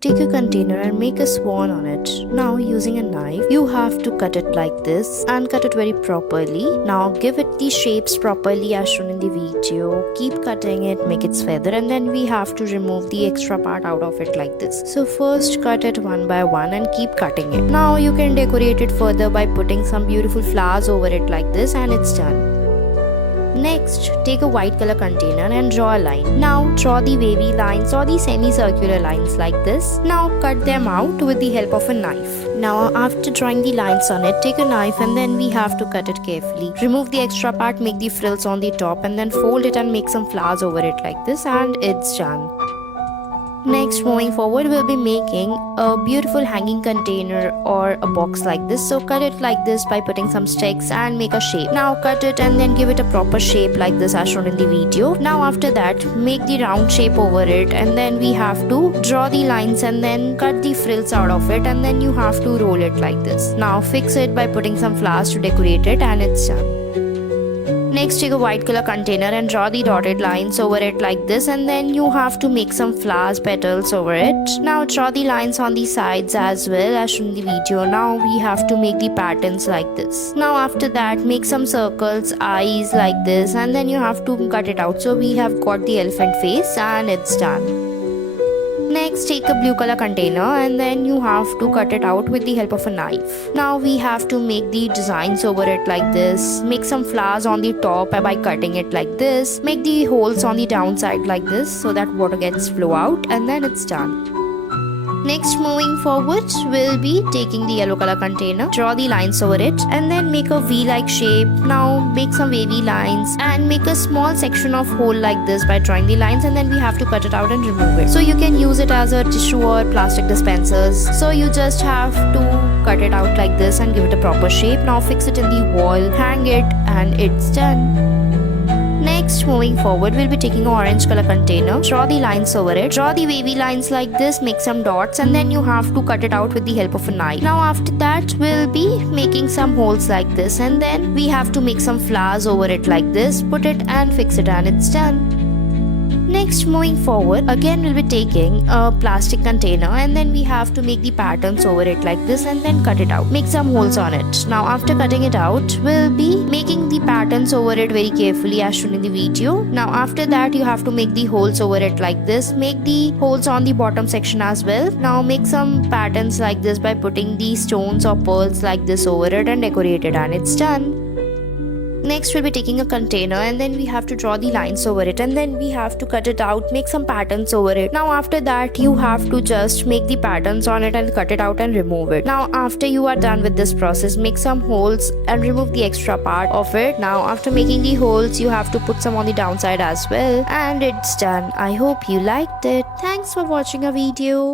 take a container and make a swan on it. Now using a knife, you have to cut it like this and cut it very properly. Now give it the shapes properly as shown in the video. Keep cutting it, make its feather, and then we have to remove the extra part out of it like this. So first cut it one by one and keep cutting it. Now you can decorate it further by putting some beautiful flowers over it like this, and it's done. Next, take a white color container and draw a line. Now draw the wavy lines or the semicircular lines like this. Now cut them out with the help of a knife. Now after drawing the lines on it, take a knife and then we have to cut it carefully. Remove the extra part, make the frills on the top, and then fold it and make some flowers over it like this, and it's done. Next, moving forward, we'll be making a beautiful hanging container or a box like this. So cut it like this by putting some sticks and make a shape. Now cut it and then give it a proper shape like this as shown in the video. Now after that, make the round shape over it, and then we have to draw the lines and then cut the frills out of it, and then you have to roll it like this. Now fix it by putting some flowers to decorate it, and it's done. Next, take a white color container and draw the dotted lines over it like this, and then you have to make some flowers petals over it. Now draw the lines on the sides as well as shown in the video. Now we have to make the patterns like this. Now after that, make some circles, eyes like this, and then you have to cut it out. So we have got the elephant face, and it's done. Next, take a blue color container and then you have to cut it out with the help of a knife. Now we have to make the designs over it like this. Make some flowers on the top by cutting it like this. Make the holes on the downside like this so that water gets flow out, and then it's done. Next, moving forward, we'll be taking the yellow color container, draw the lines over it, and then make a V-like shape. Now make some wavy lines and make a small section of hole like this by drawing the lines, and then we have to cut it out and remove it. So you can use it as a tissue or plastic dispensers. So you just have to cut it out like this and give it a proper shape. Now fix it in the wall, hang it, and it's done. Next, moving forward, we'll be taking an orange color container, draw the lines over it, draw the wavy lines like this, make some dots, and then you have to cut it out with the help of a knife. Now after that, we'll be making some holes like this, and then we have to make some flowers over it like this, put it and fix it, and it's done. Next, moving forward, again we'll be taking a plastic container and then we have to make the patterns over it like this and then cut it out. Make some holes on it. Now after cutting it out, we'll be making the patterns over it very carefully as shown in the video. Now after that, you have to make the holes over it like this. Make the holes on the bottom section as well. Now make some patterns like this by putting the stones or pearls like this over it and decorate it, and it's done. Next, we'll be taking a container and then we have to draw the lines over it, and then we have to cut it out, make some patterns over it. Now after that, you have to just make the patterns on it and cut it out and remove it. Now after you are done with this process, make some holes and remove the extra part of it. Now after making the holes, you have to put some on the downside as well, and it's done. I hope you liked it. Thanks for watching our video.